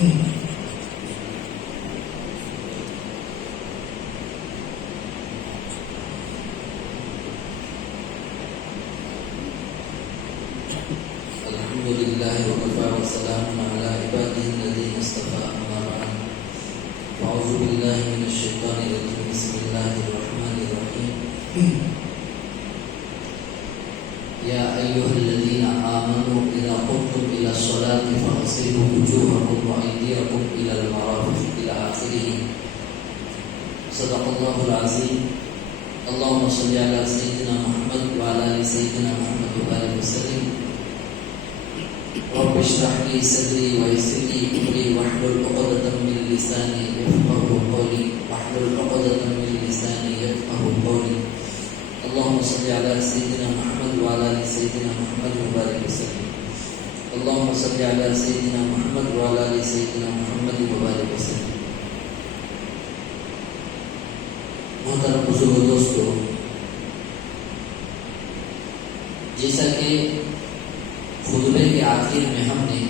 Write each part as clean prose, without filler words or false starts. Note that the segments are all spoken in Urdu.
الحمدللہ وکفی وسلام علی عبادہ الذین اصطفی اما بعد اعوذ باللہ من الشیطان الرجیم بسم اللہ الرحمن الرحیم یا ایھا الذین آمنوا اذا قمتم الی الصلاۃ فاغسلوا وجوہکم وایدیکم الی المرافق الی آخرہ صدق اللہ العظیم اللهم صل علی سیدنا محمد وعلی آل سیدنا محمد وبارک وسلم رب اشرح لي صدري ويسر لي امري واحلل عقدة من لساني يفقهوا قولي اللهم صل على سيدنا محمد وعلى ال سيدنا محمد وبارك وسلم اللهم صل على سيدنا محمد وعلى ال سيدنا محمد وبارك وسلم. محترم بزرگ دوستو، جیسا کہ خطبے کے آخر میں ہم نے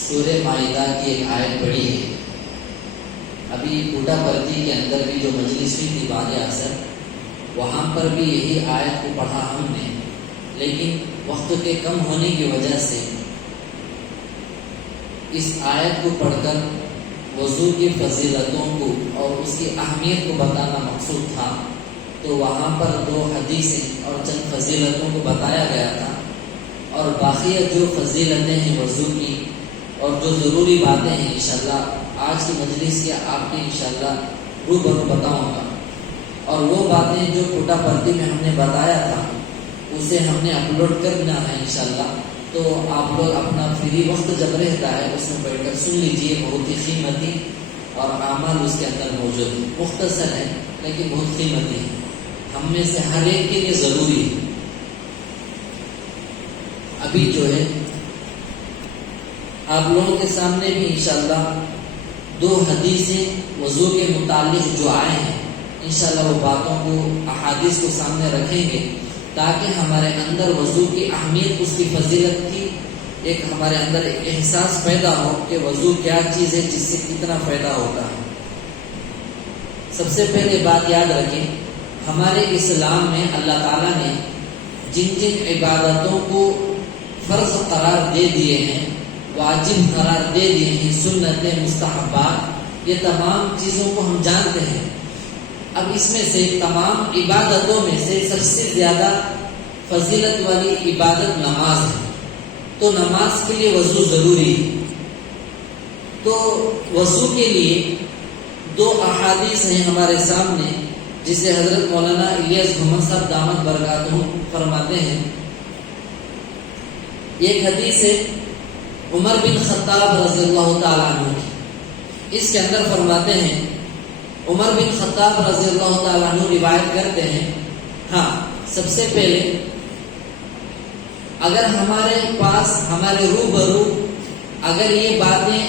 سورہ مائدہ کی ایک آیت پڑھی ہے، ابھی پوٹا پرتی کے اندر بھی جو مجلس ہوئی تھی بعد اثر، وہاں پر بھی یہی آیت کو پڑھا ہم نے، لیکن وقت کے کم ہونے کی وجہ سے اس آیت کو پڑھ کر وضو کی فضیلتوں کو اور اس کی اہمیت کو بتانا مقصود تھا، تو وہاں پر 2 حدیثیں اور چند فضیلتوں کو بتایا گیا تھا، اور باقی جو فضیلتیں ہیں وضو کی اور جو ضروری باتیں ہیں انشاءاللہ آج کی مجلس کے آپ نے انشاءاللہ روبرو بتاؤں گا. اور وہ باتیں جو پوٹا پرتی میں ہم نے بتایا تھا اسے ہم نے اپلوڈ کرنا ہے انشاءاللہ، تو آپ لوگ اپنا فری وقت جب رہتا ہے اس میں بیٹھ کر سن لیجئے. بہت ہی قیمتی اور اعمال اس کے اندر موجود ہے، مختصر ہے لیکن بہت قیمتی ہے، ہم میں سے ہر ایک کے لیے ضروری ہے. ابھی جو ہے آپ لوگوں کے سامنے بھی انشاءاللہ 2 حدیثیں وضو کے متعلق جو آئے ہیں انشاءاللہ وہ باتوں کو احادیث کو سامنے رکھیں گے تاکہ ہمارے اندر وضو کی اہمیت، اس کی فضیلت کی ایک ہمارے اندر ایک احساس پیدا ہو کہ وضو کیا چیز ہے جس سے کتنا فائدہ ہوتا ہے. سب سے پہلے بات یاد رکھیں، ہمارے اسلام میں اللہ تعالیٰ نے جن جن عبادتوں کو فرض قرار دے دیے ہیں، واجب قرار دے دیے ہیں، سنتیں، مستحبات، یہ تمام چیزوں کو ہم جانتے ہیں. اب اس میں سے تمام عبادتوں میں سے سب سے زیادہ فضیلت والی عبادت نماز ہے، تو نماز کے لیے وضو ضروری ہے. تو وضو کے لیے 2 احادیث ہیں ہمارے سامنے، جسے حضرت مولانا الیاس محمد صاحب دامت برکاتہ فرماتے ہیں. ایک حدیث ہے عمر بن خطاب رضی اللہ تعالیٰ عنہ کی، اس کے اندر فرماتے ہیں، عمر بن خطاب رضی اللہ تعالیٰ عنہ روایت کرتے ہیں، ہاں سب سے پہلے اگر ہمارے پاس ہمارے روبرو اگر یہ باتیں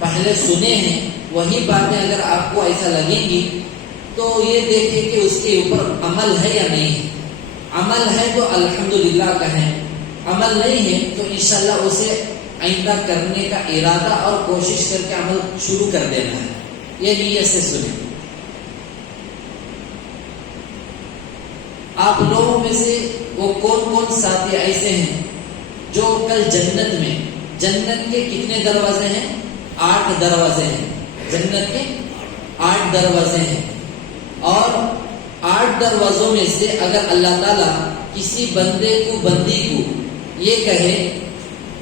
پہلے سنے ہیں، وہی باتیں اگر آپ کو ایسا لگیں گی تو یہ دیکھیں کہ اس کے اوپر عمل ہے یا نہیں ہے. عمل ہے تو الحمدللہ کہیں، عمل نہیں ہے تو انشاءاللہ اسے آئندہ کرنے کا ارادہ اور کوشش کر کے عمل شروع کر دینا ہے. یہ نیت سے سنیں. آپ لوگوں میں سے وہ کون ساتھی ایسے ہیں جو کل جنت میں، جنت کے کتنے دروازے ہیں؟ 8 دروازے ہیں. جنت کے 8 دروازے ہیں، اور 8 دروازوں میں سے اگر اللہ تعالیٰ کسی بندے کو، بندی کو یہ کہے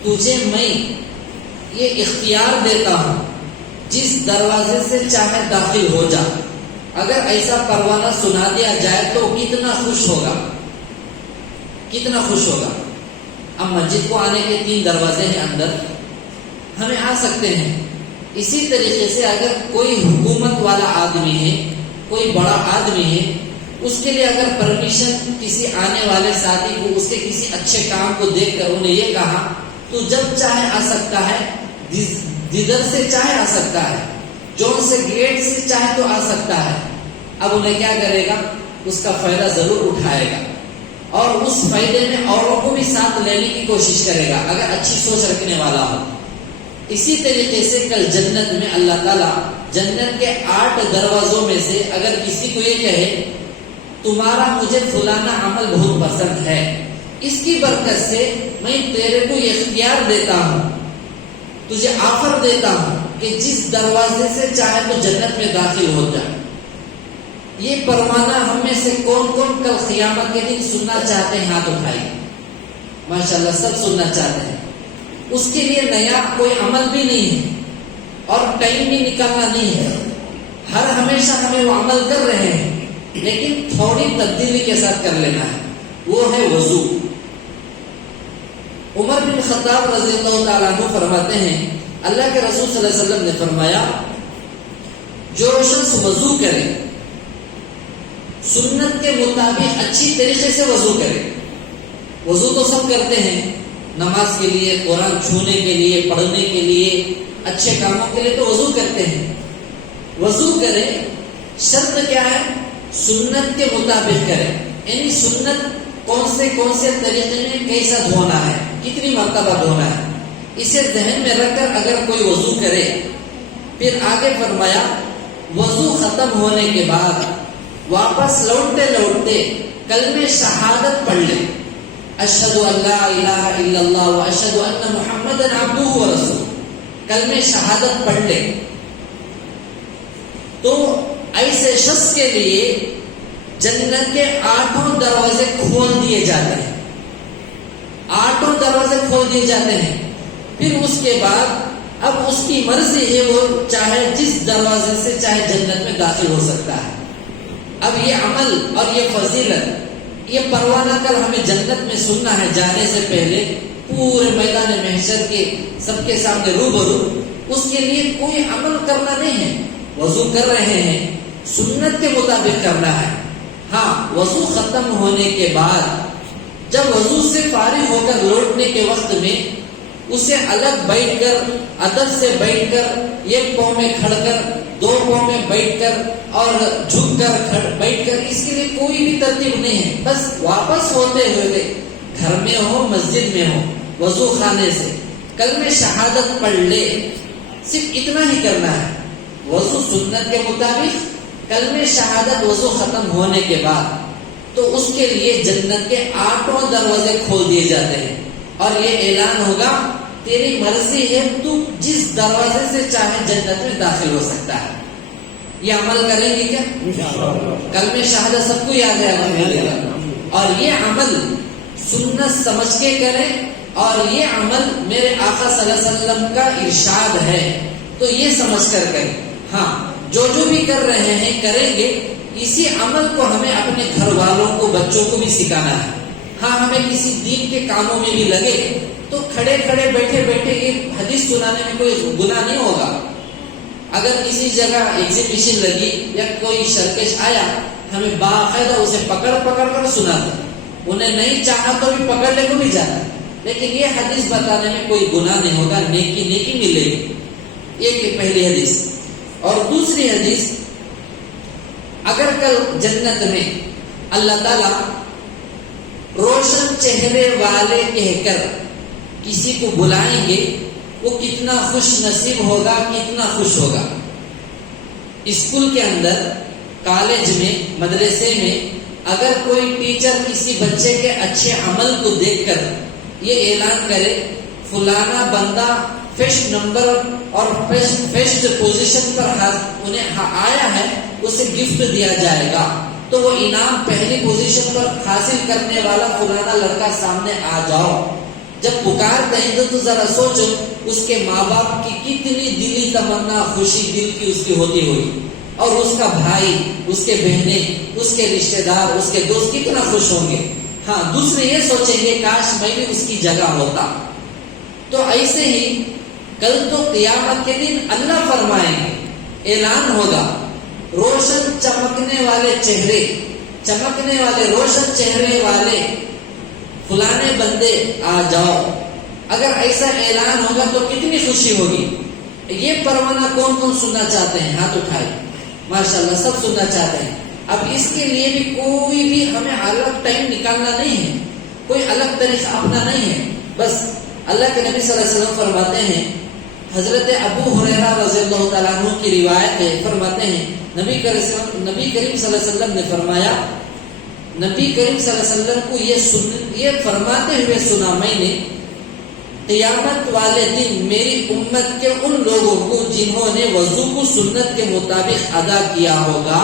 تجھے میں یہ اختیار دیتا ہوں جس دروازے سے چاہے داخل ہو جا، اگر ایسا پروانہ سنا دیا جائے تو کتنا خوش ہوگا، کتنا خوش ہوگا. اب مسجد کو آنے کے 3 دروازے ہیں، اندر ہمیں آ سکتے ہیں. اسی طریقے سے اگر کوئی حکومت والا آدمی ہے، کوئی بڑا آدمی ہے، اس کے لیے اگر پرمیشن کسی آنے والے ساتھی کو اس کے کسی اچھے کام کو دیکھ کر انہیں یہ کہا تو جب چاہے آ سکتا ہے، جدھر سے چاہے آ سکتا ہے، جون سے گیٹ سے چاہے تو آ سکتا ہے. اب انہیں کیا کرے گا؟ اس کا فائدہ ضرور اٹھائے گا، اور اس فائدے میں اوروں کو بھی ساتھ لینے کی کوشش کرے گا اگر اچھی سوچ رکھنے والا ہو. اسی طریقے سے کل جنت میں اللہ تعالیٰ جنت کے 8 دروازوں میں سے اگر کسی کو یہ کہے تمہارا مجھے فلانا عمل بہت پسند ہے، اس کی برکت سے میں تیرے کو یہ اختیار دیتا ہوں، تجھے آفر دیتا ہوں کہ جس دروازے سے چاہے تو جنت میں داخل ہو جائے. یہ پروانہ ہم میں سے کون کون کل قیامت کے دن سننا چاہتے ہیں؟ ہاتھ اٹھائیے. ماشاءاللہ سب سننا چاہتے ہیں. اس کے لیے نیا کوئی عمل بھی نہیں ہے اور ٹائم بھی نکالنا نہیں ہے. ہر ہمیشہ ہمیں وہ عمل کر رہے ہیں لیکن تھوڑی تبدیلی کے ساتھ کر لینا ہے، وہ ہے وضو. عمر بن خطاب رضی اللہ تعالیٰ عنہ فرماتے ہیں اللہ کے رسول صلی اللہ علیہ وسلم نے فرمایا جو شخص وضو کرے سنت کے مطابق اچھی طریقے سے وضو کرے. وضو تو سب کرتے ہیں، نماز کے لیے، قرآن چھونے کے لیے، پڑھنے کے لیے، اچھے کاموں کے لیے تو وضو کرتے ہیں. وضو کرے، شرط کیا ہے؟ سنت کے مطابق کرے. یعنی سنت کون سے طریقے میں کیسا دھونا ہے، کتنی مرتبہ دھونا ہے، اسے ذہن میں رکھ کر اگر کوئی وضو کرے. پھر آگے فرمایا وضو ختم ہونے کے بعد واپس لوٹتے لوٹتے کلمہ شہادت پڑھ لے، اشہد ان لا الہ الا اللہ و اشہد ان محمدا عبدہ و رسولہ. کلمہ شہادت پڑھ لے تو ایسے شخص کے لیے جنت کے 8 دروازے کھول دیے جاتے ہیں. 8 دروازے کھول دیے جاتے ہیں. پھر اس کے بعد اب اس کی مرضی ہے، وہ چاہے جس دروازے سے چاہے جنت میں داخل ہو سکتا ہے. اب یہ عمل اور یہ فضیلت، یہ پروانہ کل ہمیں جنت میں سننا ہے جانے سے پہلے پورے میدان محشر کے سب کے سامنے روبرو. اس کے لیے کوئی عمل کرنا نہیں ہے. وضو کر رہے ہیں، سنت کے مطابق کرنا ہے. ہاں، وضو ختم ہونے کے بعد جب وضو سے فارغ ہو کر لوٹنے کے وقت میں اسے الگ بیٹھ کر، ادب سے بیٹھ کر، ایک پاؤں میں کھڑ کر، 2 پاؤں میں بیٹھ کر اور جھک کر بیٹھ کر، اس کے لیے کوئی بھی ترتیب نہیں ہے. بس واپس ہوتے ہوئے گھر میں ہو، مسجد میں ہو، وضو خانے سے کلمہ شہادت پڑھ لے. صرف اتنا ہی کرنا ہے. وضو سنت کے مطابق، کلمہ شہادت وضو ختم ہونے کے بعد تو اس کے لیے جنت کے 8 دروازے کھول دیے جاتے ہیں اور یہ اعلان ہوگا تیری مرضی ہے، تو جس دروازے سے چاہے جنت میں داخل ہو سکتا ہے. یہ عمل کریں گے کیا؟ کلمہ شہادت سب کو یاد ہے اور یہ عمل سنت سمجھ کے کریں اور یہ عمل میرے آقا صلی اللہ علیہ وسلم کا ارشاد ہے تو یہ سمجھ کر کریں. ہاں، جو بھی کر رہے ہیں کریں گے، اسی عمل کو ہمیں اپنے گھر والوں کو، بچوں کو بھی سکھانا ہے. ہاں، ہمیں کسی دین کے کاموں میں بھی لگے تو کھڑے کھڑے بیٹھے بیٹھے یہ حدیث سنانے میں کوئی گناہ نہیں ہوگا. اگر کسی جگہ ایگزیبیشن لگی یا کوئی سرکش آیا، ہمیں باقاعدہ اسے پکڑ کر سناتے. انہیں نہیں چاہا تو بھی پکڑنے کو بھی جاتا، لیکن یہ حدیث بتانے میں کوئی گناہ نہیں ہوگا، نیکی ملے گی. یہ پہلی حدیث. اور دوسری حدیث، اگر کل جنت میں اللہ تعالیٰ روشن چہرے والے کہہ کر کسی کو بلائیں گے، وہ کتنا خوش نصیب ہوگا، کتنا خوش ہوگا. اسکول کے اندر، کالج میں، مدرسے میں اگر کوئی ٹیچر کسی بچے کے اچھے عمل کو دیکھ کر یہ اعلان کرے فلانا بندہ فرسٹ نمبر اور فرسٹ پوزیشن پر انہیں آیا ہے، اسے گفٹ دیا جائے گا، تو وہ انعام پہلی پوزیشن پر حاصل کرنے والا فلانا لڑکا سامنے آ جاؤ. جب پکارتے ہیں تو ذرا سوچو اس کے ماں باپ کی کتنی دلی تمنا، خوشی دل کی اس کی ہوتی ہوئی، اور اس کا بھائی، اس کے بہنیں، اس کے رشتے دار، اس کے دوست کتنا خوش ہوں گے. ہاں، دوسرے یہ سوچیں گے کاش میں بھی اس کی جگہ ہوتا. تو ایسے ہی کل تو قیامت کے دن اللہ فرمائیں گے، اعلان ہوگا روشن چمکنے والے چہرے، چمکنے والے روشن چہرے والے فلانے بندے آ جاؤ. اگر ایسا اعلان ہوگا تو کتنی خوشی ہوگی. یہ پروانہ کون کون سننا چاہتے ہیں؟ ہاتھ اٹھائے. ماشاءاللہ سب سننا چاہتے ہیں. اب اس کے لیے بھی کوئی بھی ہمیں الگ ٹائم نکالنا نہیں ہے، کوئی الگ طریقہ اپنا نہیں ہے. بس اللہ کے نبی صلی اللہ علیہ وسلم فرماتے ہیں حضرت ابو ہریرہ رضی اللہ تعالیٰ عنہ کی روایت ہے، فرماتے ہیں نبی کریم صلی اللہ علیہ وسلم نے فرمایا، نبی کریم صلی اللہ علیہ وسلم کو یہ فرماتے ہوئے سنا میں نے، قیامت والے دن میری امت کے ان لوگوں کو جنہوں نے وضو کو سنت کے مطابق ادا کیا ہوگا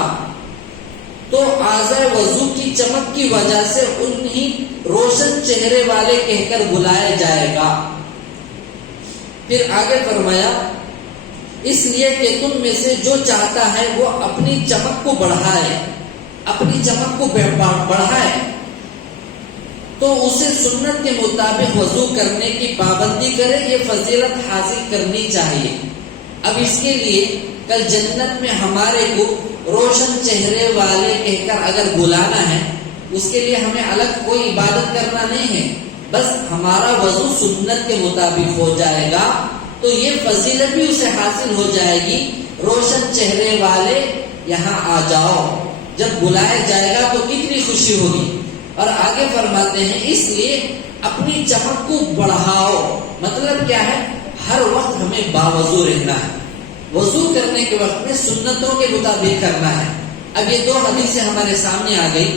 تو اعضاء وضو کی چمک کی وجہ سے انہیں روشن چہرے والے کہہ کر بلایا جائے گا۔ پھر آگے فرمایا، اس لیے کہ تم میں سے جو چاہتا ہے وہ اپنی چمک کو بڑھائے، اپنی چمک کو بڑھائے تو اسے سنت کے مطابق وضو کرنے کی پابندی کرے، یہ فضیلت حاصل کرنی چاہیے۔ اب اس کے لیے کل جنت میں ہمارے کو روشن چہرے والے کہہ کر اگر بلانا ہے، اس کے لیے ہمیں الگ کوئی عبادت کرنا نہیں ہے، بس ہمارا وضو سنت کے مطابق ہو جائے گا تو یہ فضیلت بھی اسے حاصل ہو جائے گی، روشن چہرے والے یہاں آ جاؤ، جب بلایا جائے گا تو کتنی خوشی ہوگی۔ اور آگے فرماتے ہیں اس لیے اپنی چمک کو بڑھاؤ، مطلب کیا ہے، ہر وقت ہمیں باوضو رہنا ہے، وضو کرنے کے وقت میں سنتوں کے مطابق کرنا ہے۔ اب یہ دو حدیثیں ہمارے سامنے آ گئی،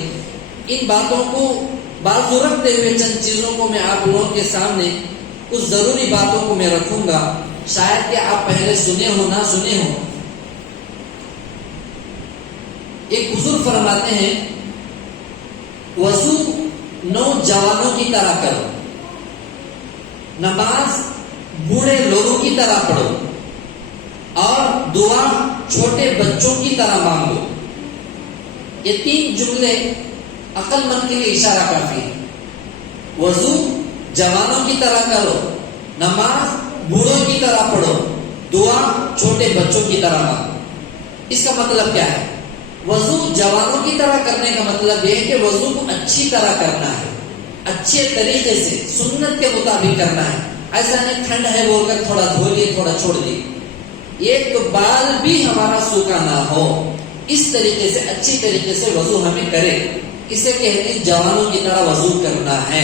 ان باتوں کو بازو رکھتے ہوئے چند چیزوں کو میں آپ لوگوں کے سامنے، کچھ ضروری باتوں کو میں رکھوں گا، شاید کہ آپ پہلے سنے ہو نہ سنے ہو۔ ایک بزرگ فرماتے ہیں وضو نوجوانوں کی طرح کرو، نماز بوڑھے لوگوں کی طرح پڑھو، اور دعا چھوٹے بچوں کی طرح مانگو۔ یہ تین جملے عقل مند کے لیے اشارہ کافی ہے۔ وضو جوانوں کی طرح کرو، نماز بوڑھوں کی طرح پڑھو، دعا چھوٹے بچوں کی طرح مانگو۔ اس کا مطلب کیا ہے؟ وضو جوانوں کی طرح کرنے کا مطلب یہ ہے کہ وضو کو اچھی طرح کرنا ہے، اچھے طریقے سے سنت کے مطابق کرنا ہے، ایسا نہیں ٹھنڈ ہے بول کر تھوڑا دھو لیے تھوڑا چھوڑ دیے، ایک تو بال بھی ہمارا سوکھا نہ ہو، اس طریقے سے اچھی طریقے سے وضو ہمیں کرے، اسے کہتے ہیں جوانوں کی طرح وضو کرنا ہے۔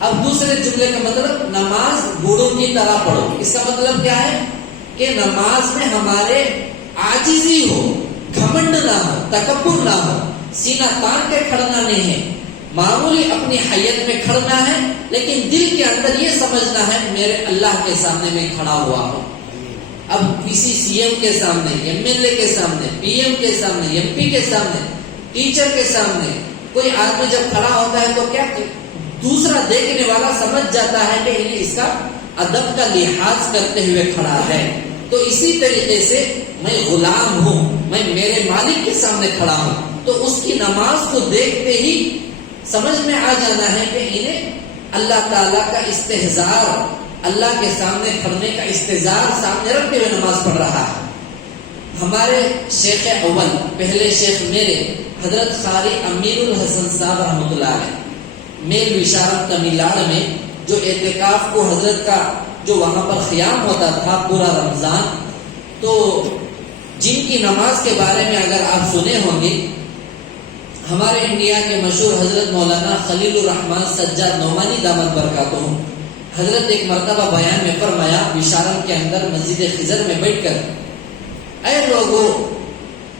اب دوسرے جملے کا مطلب نماز بوڑھوں کی طرح پڑھو، اس کا مطلب کیا ہے کہ نماز میں ہمارے عاجزی ہو، گھمنڈ نہ ہو، تکبر نہ ہو، سینہ تان کے کھڑنا نہیں ہے، معمولی اپنی حیت میں کھڑنا ہے، لیکن دل کے اندر یہ سمجھنا ہے میرے اللہ کے سامنے میں کھڑا ہوا ہوں۔ اب کسی سی ایم کے سامنے، ایم ایل اے کے سامنے، پی ایم کے سامنے، ایم پی کے سامنے، ٹیچر کے سامنے کوئی آدمی جب کھڑا ہوتا ہے تو کیا دوسرا دیکھنے والا سمجھ جاتا ہے کہ اس کا ادب کا لحاظ کرتے ہوئے کھڑا ہے۔ تو اسی طریقے سے میں غلام ہوں، میں میرے مالک کے سامنے کھڑا ہوں، تو اس کی نماز کو دیکھتے ہی سمجھ میں آ جانا ہے کہ انہیں اللہ تعالیٰ کا استحضار، اللہ کے سامنے کھڑنے کا استحضار سامنے رکھتے ہوئے نماز پڑھ رہا ہے۔ ہمارے شیخ اول، پہلے شیخ میرے حضرت قاری امیر الحسن صاحب رحمۃ اللہ علیہ، میل وشارت تمل ناڈو میں جو اعتکاف کو حضرت کا جو وہاں پر قیام ہوتا تھا پورا رمضان، تو جن کی نماز کے بارے میں اگر آپ سنے ہوں گے، ہمارے انڈیا کے مشہور حضرت مولانا خلیل الرحمن سجاد نعمانی دامت برکاتہم، حضرت ایک مرتبہ بیان میں فرمایا وشارم کے اندر مسجد خضر میں بیٹھ کر، اے لوگوں،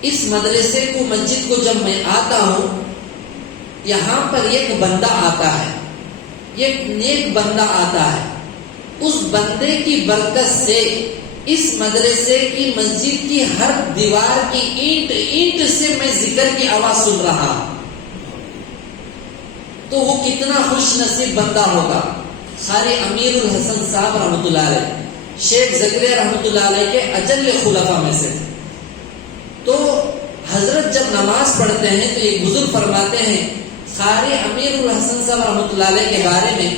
اس مدرسے کو مسجد کو جب میں آتا ہوں، یہاں پر ایک بندہ آتا ہے، ایک نیک بندہ آتا ہے، اس بندے کی برکت سے اس مدرسے کی مسجد کی ہر دیوار کی اینٹ اینٹ سے میں ذکر کی آواز سن رہا ہوں، تو وہ کتنا خوش نصیب بندہ ہوگا۔ قاری امیر الحسن صاحب رحمۃ اللہ علیہ شیخ زکریا رحمۃ اللہ علیہ کے اجل خلفاء میں سے تھے۔ تو حضرت جب نماز پڑھتے ہیں تو ایک بزرگ فرماتے ہیں قاری امیر الحسن صاحب رحمۃ اللہ علیہ کے بارے میں،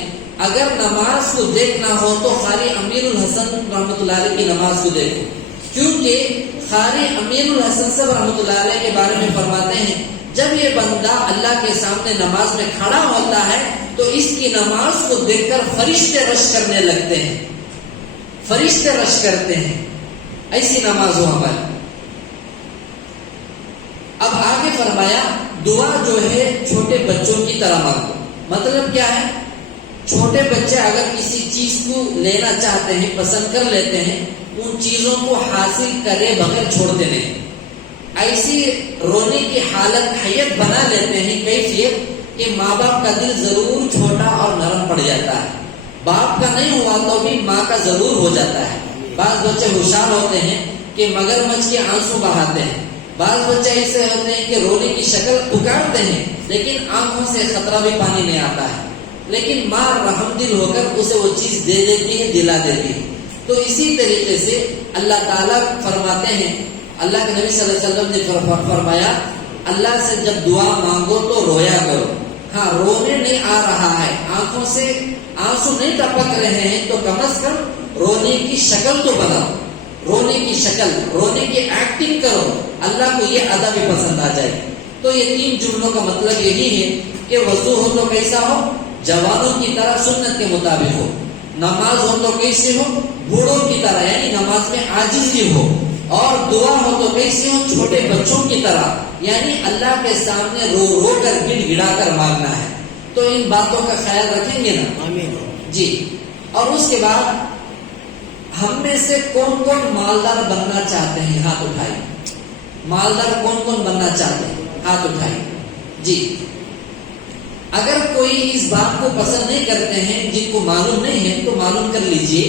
اگر نماز کو دیکھنا ہو تو قاری امیر الحسن رحمۃ اللہ علیہ کی نماز کو دیکھو، کیونکہ قاری امیر الحسن صاحب رحمۃ اللہ علیہ کے بارے میں فرماتے ہیں جب یہ بندہ اللہ کے سامنے نماز میں کھڑا ہوتا ہے تو اس کی نماز کو دیکھ کر فرشتے رش کرنے لگتے ہیں، فرشتے رش کرتے ہیں، ایسی نماز ہو ہماری۔ اب آگے فرمایا دعا جو ہے چھوٹے بچوں کی طرح مانگو، مطلب کیا ہے؟ چھوٹے بچے اگر کسی چیز کو لینا چاہتے ہیں، پسند کر لیتے ہیں، ان چیزوں کو حاصل کرے بغیر چھوڑتے نہیں. ایسی رونے کی حالت حیت بنا لیتے ہیں، کیفیت کہ ماں باپ کا دل ضرور چھوٹا اور نرم پڑ جاتا ہے. باپ کا نہیں ہوا تو بھی ماں کا ضرور ہو جاتا ہے. بعض بچے ہوشیار ہوتے ہیں کہ مگرمچھ کے آنسو بہاتے ہیں. بعض بچے ایسے ہوتے ہیں کہ رونے کی شکل پکارتے ہیں لیکن آنکھوں سے خطرہ بھی پانی نہیں آتا ہے، لیکن ماں رحم دل ہو کر اسے وہ چیز دے دیتی ہے، دلا دیتی ہے. تو اسی طریقے سے اللہ تعالیٰ فرماتے ہیں، اللہ کے نبی صلی اللہ علیہ وسلم نے فرمایا اللہ سے جب دعا مانگو تو رویا کرو. ہاں رونے نہیں آ رہا ہے، آنکھوں سے آنسو نہیں ٹپک رہے ہیں تو کم از کم رونے کی شکل تو بناؤ، رونے کی شکل، رونے کی ایکٹنگ کرو. اللہ کو یہ ادا بھی پسند آ جائے. تو یہ 3 جملوں کا مطلب یہی ہے کہ وضو ہو تو کیسا ہو؟ جوانوں کی طرح سنت کے مطابق ہو. نماز ہو تو کیسے ہو؟ بوڑھوں کی طرح، یعنی نماز میں عاجزی ہو. اور دعا ہو تو کیسے ہو؟ چھوٹے بچوں کی طرح، یعنی اللہ کے سامنے رو رو کر گڑ گڑا کر مانگنا ہے. تو ان باتوں کا خیال رکھیں گے نا؟ آمین. جی. اور اس کے بعد ہم میں سے کون کون مالدار بننا چاہتے ہیں؟ ہاتھ اٹھائیے. مالدار کون کون بننا چاہتے ہیں؟ ہاتھ اٹھائیے. جی. اگر کوئی اس بات کو پسند نہیں کرتے ہیں، جن کو معلوم نہیں ہے، تو معلوم کر لیجئے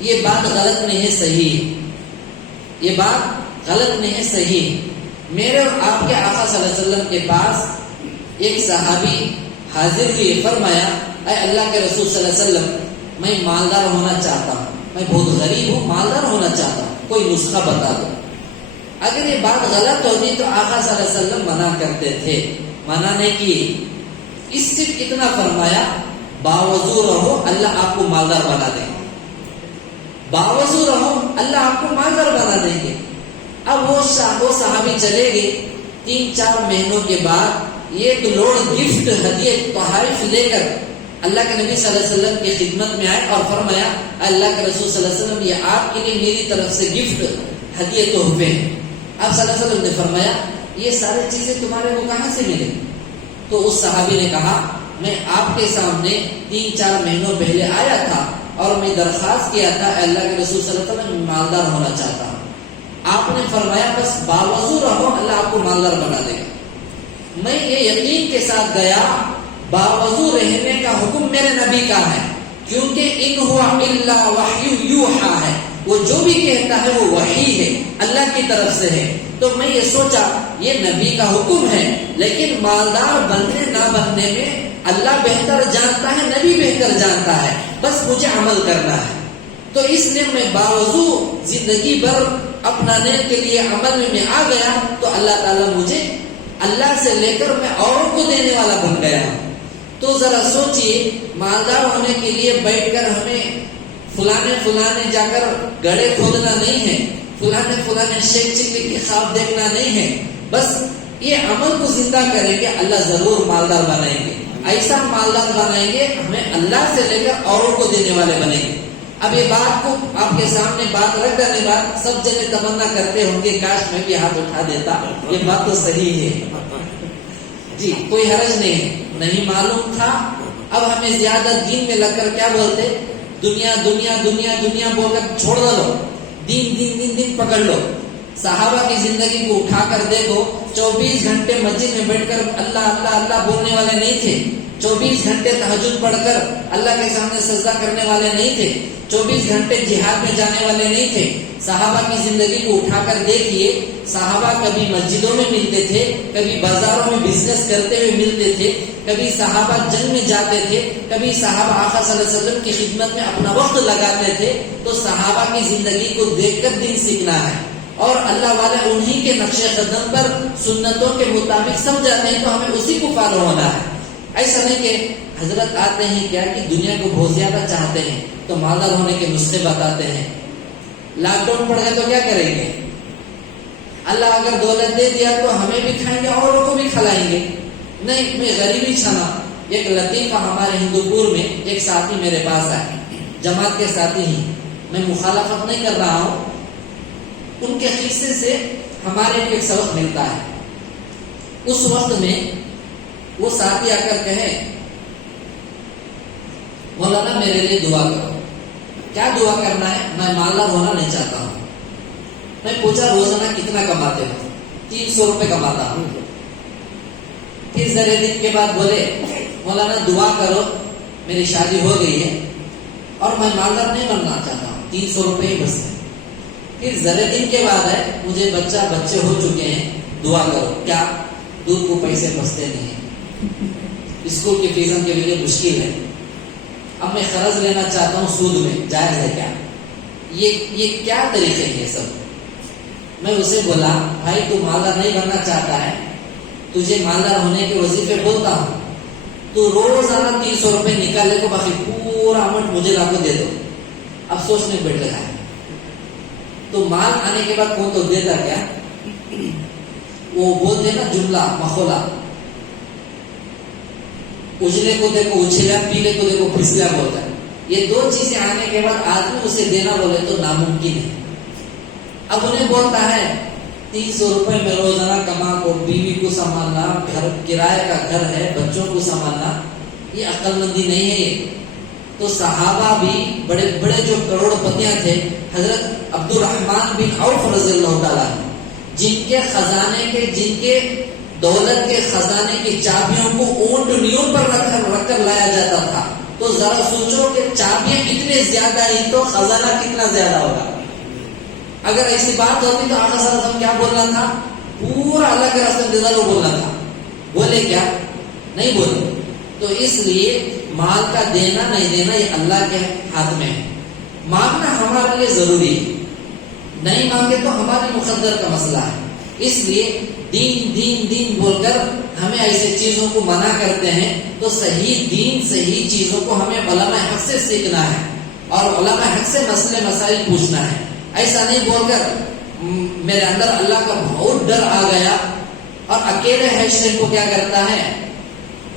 یہ بات غلط نہیں ہے، صحیح ہے. یہ بات غلط نہیں ہے، صحیح ہے. میرے اور آپ کے آقا صلی اللہ علیہ وسلم کے پاس ایک صحابی حاضر ہوئے، فرمایا اے اللہ کے رسول صلی اللہ علیہ وسلم، میں مالدار ہونا چاہتا ہوں، میں بہت غریب ہوں، مالدار ہونا چاہتا ہوں، کوئی نسخہ بتا دو. اگر یہ بات غلط ہوتی تو آقا صلی اللہ علیہ وسلم منع کرتے تھے، منع نہیں کیے. اس سے اتنا فرمایا باوضو رہو، اللہ آپ کو مالدار بنا دیں گے. باوضو رہو، اللہ آپ کو مالدار بنا دیں گے. اب وہ صحابی چلے گئے. 3-4 مہینوں کے بعد ایک لوڈ گفٹ، ہدیہ، تحائف لے کر اللہ کے نبی صلی اللہ علیہ وسلم کی خدمت میں آئے اور فرمایا اللہ کے رسول صلی اللہ علیہ وسلم، یہ آپ کے لیے میری طرف سے گفٹ، ہدیہ، تحفے ہیں. آپ صلی اللہ علیہ وسلم نے فرمایا یہ ساری چیزیں تمہارے کو کہاں سے ملے؟ تو اس صحابی نے کہا میں آپ کے سامنے 3-4 مہینوں پہلے آیا تھا اور میں درخواست کیا تھا اے اللہ کے رسول صلی اللہ علیہ وسلم، مالدار ہونا چاہتا ہوں. آپ نے فرمایا بس باوضو رہو، اللہ آپ کو مالدار بنا دے گا. میں یہ یقین کے ساتھ گیا باوضو رہنے کا حکم میرے نبی کا ہے، کیونکہ ان ہوا الا وحی یوحا ہے، وہ جو بھی کہتا ہے وہ وحی ہے، اللہ کی طرف سے ہے. تو میں یہ سوچا یہ نبی کا حکم ہے، لیکن مالدار بننے نہ بننے میں اللہ بہتر جانتا ہے، نبی بہتر جانتا ہے، بس مجھے عمل کرنا ہے. تو اس لیے میں باوضو زندگی بھر اپنانے کے لیے عمل میں آ گیا. تو اللہ تعالیٰ مجھے اللہ سے لے کر میں اوروں کو دینے والا بن گیا. تو ذرا سوچئے مالدار ہونے کے لیے بیٹھ کر ہمیں فلانے جا کر گڑھے کھودنا نہیں ہے، فلانے شیخ چلی کی خواب دیکھنا نہیں ہے. بس یہ عمل کو زندہ کریں گے، اللہ ضرور مالدار بنائیں گے. ایسا مالدار بنائیں گے ہمیں اللہ سے لے کر اوروں کو دینے والے بنیں گے. اب یہ بات کو آپ کے سامنے بات رکھ دینے بعد سب جنے تمنا کرتے ہوں گے کاش میں بھی ہاتھ اٹھا دیتا. یہ بات تو صحیح ہے جی، کوئی حرج نہیں معلوم تھا. اب ہمیں زیادہ دین میں لگ کر کیا بولتے؟ دنیا دنیا دنیا دنیا بول کر چھوڑ دو، دین دین دین دین پکڑ لو. صحابہ کی زندگی کو اٹھا کر دیکھو، 24 گھنٹے مسجد میں بیٹھ کر اللہ اللہ اللہ بولنے والے نہیں تھے. 24 گھنٹے تہجد پڑھ کر اللہ کے سامنے سجدہ کرنے والے نہیں تھے. 24 گھنٹے جہاد میں جانے والے نہیں تھے. صحابہ کی زندگی کو اٹھا کر دیکھیے، صحابہ کبھی مسجدوں میں ملتے تھے، کبھی بازاروں میں بزنس کرتے ہوئے ملتے تھے، کبھی صحابہ جنگ میں جاتے تھے، کبھی صحابہ آقا صلی اللہ علیہ وسلم کی خدمت میں اپنا وقت لگاتے تھے. تو صحابہ کی زندگی کو دیکھ کر دین سیکھنا ہے، اور اللہ والے انہی کے نقش قدم پر سنتوں کے مطابق سمجھاتے ہیں تو ہمیں اسی کو فالو ہونا ہے. ایسا نہیں کہ حضرت آتے ہیں کیا کہ دنیا کو بہت زیادہ چاہتے ہیں تو مالدار ہونے کے نسخے بتاتے ہیں. لاک ڈاؤن پڑ گئے تو کیا کریں گے؟ اللہ اگر دولت دے دیا تو ہمیں بھی کھائیں گے اوروں کو بھی کھلائیں گے. نہیں، میں غریبی چھنا. ایک لطیفہ ہمارے ہندوپور میں ایک ساتھی میرے پاس آئے، جماعت کے ساتھی ہی، میں مخالفت نہیں کر رہا ہوں، ان کے قصے سے ہمارے کو ایک سبق ملتا ہے. اس وقت میں وہ ساتھی آ کر کہے مولانا میرے لیے دعا کرو. کیا دعا کرنا ہے؟ میں مالدار ہونا نہیں چاہتا ہوں. میں پوچھا روزانہ کتنا کماتے ہو؟ 300 روپے کماتا ہوں. پھر ذرے دن کے بعد بولے مولانا دعا کرو میری شادی ہو گئی ہے اور میں مالدار نہیں بننا چاہتا ہوں, 300 روپے ہی بس ہے. پھر ذرے دن کے بعد ہے مجھے بچے ہو چکے ہیں, دعا کرو. کیا؟ دودھ کو پیسے بچتے نہیں ہیں, اسکول کی فیسوں کے لیے مشکل ہے, اب میں قرض لینا چاہتا ہوں سود میں, جائز ہے کیا؟ یہ کیا طریقے ہیں سب؟ میں اسے بولا بھائی تو مالدار نہیں بننا چاہتا ہے, تجھے مالدار ہونے کے وظیفے بولتا ہوں, تو روزانہ 300 روپے نکالے کو باقی پورا اماؤنٹ مجھے لا کے دے دو. اب سوچنے بیٹھ رہا ہے تو مال آنے کے بعد کون تو دیتا کیا؟ وہ بولتے نا جملہ مخولا, اجلے کو دیکھو اچھلا, پیلے کو دیکھو پھسلا بولتا ہے. یہ دو چیزیں آنے کے بعد آدمی اسے دینا بولے تو ناممکن ہے. اب انہیں بولتا ہے 300 روپے میں روزانہ کما کو بیوی کو سنبھالنا, گھر کرائے کا گھر ہے, بچوں کو سنبھالنا, یہ عقل مندی نہیں ہے. یہ تو صحابہ بھی بڑے بڑے جو کروڑ پتیاں تھے, حضرت عبد الرحمن بن عوف رضی اللہ تعالیٰ, جن کے خزانے کے, جن کے دولت کے خزانے کی چابیوں کو اونٹنیوں پر رکھ کر لایا جاتا تھا. تو ذرا سوچو کہ چابیاں کتنے زیادہ ہی تو خزانہ کتنا زیادہ ہوگا. اگر ایسی بات ہوتی تو آقا صلی اللہ علیہ وسلم کیا بولنا تھا؟ پورا اللہ کے راستے میں بولنا تھا. بولے کیا؟ نہیں بولے. تو اس لیے مال کا دینا نہیں دینا یہ اللہ کے ہاتھ میں ہے. مانگنا ہمارے لیے ضروری ہے, نہیں مانگے تو ہماری مقدر کا مسئلہ ہے. اس لیے دین دین دین بول کر ہمیں ایسے چیزوں کو منع کرتے ہیں. تو صحیح دین صحیح چیزوں کو ہمیں علماء حق سے سیکھنا ہے اور علماء حق سے مسئلے مسائل پوچھنا ہے. ایسا نہیں بول کر میرے اندر اللہ کا بہت ڈر آ گیا اور اکیلے ہیشٹیگ کو کیا کرتا ہے,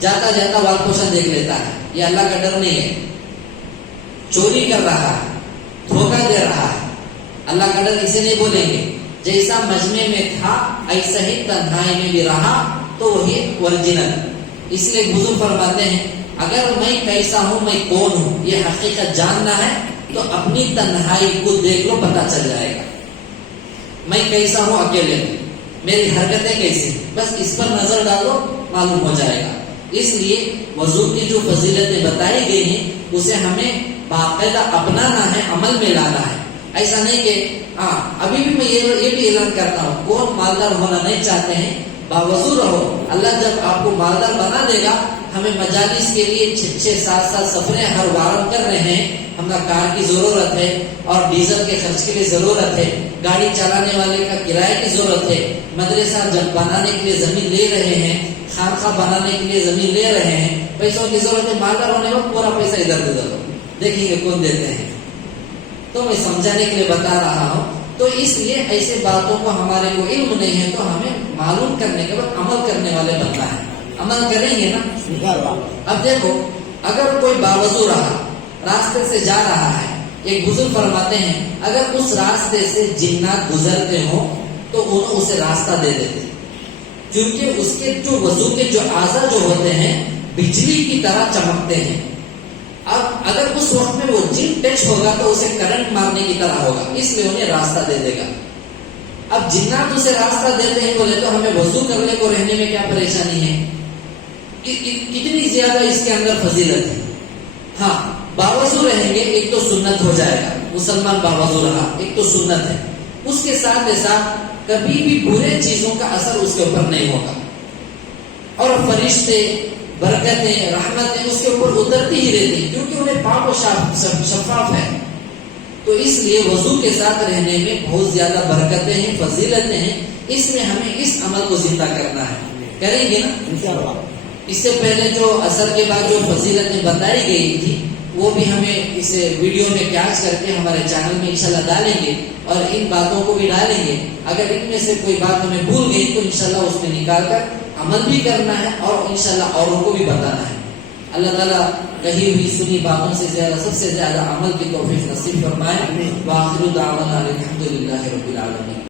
جاتا جاتا وال پوشن دیکھ لیتا ہے. یہ اللہ کا ڈر نہیں ہے, چوری کر رہا ہے, دھوکہ دے رہا ہے. اللہ کا ڈر اسے نہیں بولیں گے. جیسا مجمع میں تھا ایسا ہی تنہائی میں بھی رہا تو وہی اوریجنل. اس لیے بزرگ فرماتے ہیں اگر میں کیسا ہوں, میں کون ہوں, یہ حقیقت جاننا ہے تو اپنی تنہائی کو دیکھ لو, پتہ چل جائے گا. میں کیسا ہوں اکیلے میں, میری حرکتیں کیسی, بس اس پر نظر ڈالو معلوم ہو جائے گا. اس لیے وضو کی جو فضیلتیں بتائی گئی ہیں اسے ہمیں باقاعدہ اپنانا ہے, عمل میں لانا ہے. ایسا نہیں کہ ابھی بھی میں یہ بھی اعلان کرتا ہوں, کون مالدار ہونا نہیں چاہتے ہیں باوضو رہو. اللہ جب آپ کو مالدار بنا دے گا, ہمیں مجالس کے لیے 6-7 سفریں ہر وارم کر رہے ہیں, ہمیں کار کی ضرورت ہے اور ڈیزل کے خرچ کے لیے ضرورت ہے, گاڑی چلانے والے کا کرایہ کی ضرورت ہے, مدرسہ جب بنانے کے لیے زمین لے رہے ہیں, خانقاہ بنانے کے لیے زمین لے رہے ہیں, پیسوں کی ضرورت ہے. مالدار ہونے وقت پورا پیسہ ادھر ادھر ہو, دیکھیں گے کون دیتے ہیں. تو میں سمجھانے کے لیے بتا رہا ہوں. تو اس لیے ایسے باتوں کو ہمارے کو علم نہیں ہے تو ہمیں معلوم کرنے کے بعد عمل کرنے والے بننا ہے. عمل کریں گے نا. اب دیکھو اگر کوئی باوضو رہا, راستے سے جا رہا ہے, ایک بزرگ فرماتے ہیں اگر اس راستے سے جنات گزرتے ہوں تو انہوں اسے راستہ دے دیتے, کیونکہ اس کے جو وضو کے جو اعضاء جو ہوتے ہیں بجلی کی طرح چمکتے ہیں. اب اگر اس وقت میں وہ جن ٹچ ہوگا تو اسے کرنٹ مارنے کی طرح ہوگا, اس لیے انہیں راستہ دے دے گا. اب جنات اسے راستہ دیتے ہیں بولے تو ہمیں وضو کرنے کو رہنے میں کیا پریشانی ہے, کتنی زیادہ اس کے اندر فضیلت ہے. ہاں باوضو رہیں گے ایک تو سنت ہو جائے گا, مسلمان باوضو رہا ایک تو سنت ہے. اس کے ساتھ ساتھ کبھی بھی برے چیزوں کا اثر اس کے اوپر نہیں ہوگا, اور فرشتے برکتیں رحمتیں اس کے اوپر اترتی ہی رہتی ہیں کیونکہ انہیں پاک و شفاف ہے. تو اس لیے وضو کے ساتھ رہنے میں بہت زیادہ برکتیں ہیں, فضیلتیں ہیں. اس میں ہمیں اس عمل کو زندہ کرنا ہے. کریں گے نا. اس سے پہلے جو اثر کے بعد جو فضیلتیں بتائی گئی تھی وہ بھی ہمیں اس ویڈیو میں کیچ کر کے ہمارے چینل میں انشاءاللہ ڈالیں گے اور ان باتوں کو بھی ڈالیں گے. اگر ان میں سے کوئی بات ہمیں بھول گئی تو انشاءاللہ اس میں نکال کر عمل بھی کرنا ہے اور انشاءاللہ اوروں کو بھی بتانا ہے. اللہ تعالیٰ کہی ہوئی سنی باتوں سے زیادہ سب سے زیادہ عمل کی توفیق نصیب فرمائے. وآخر دعوانا الحمدللہ رب العالمین.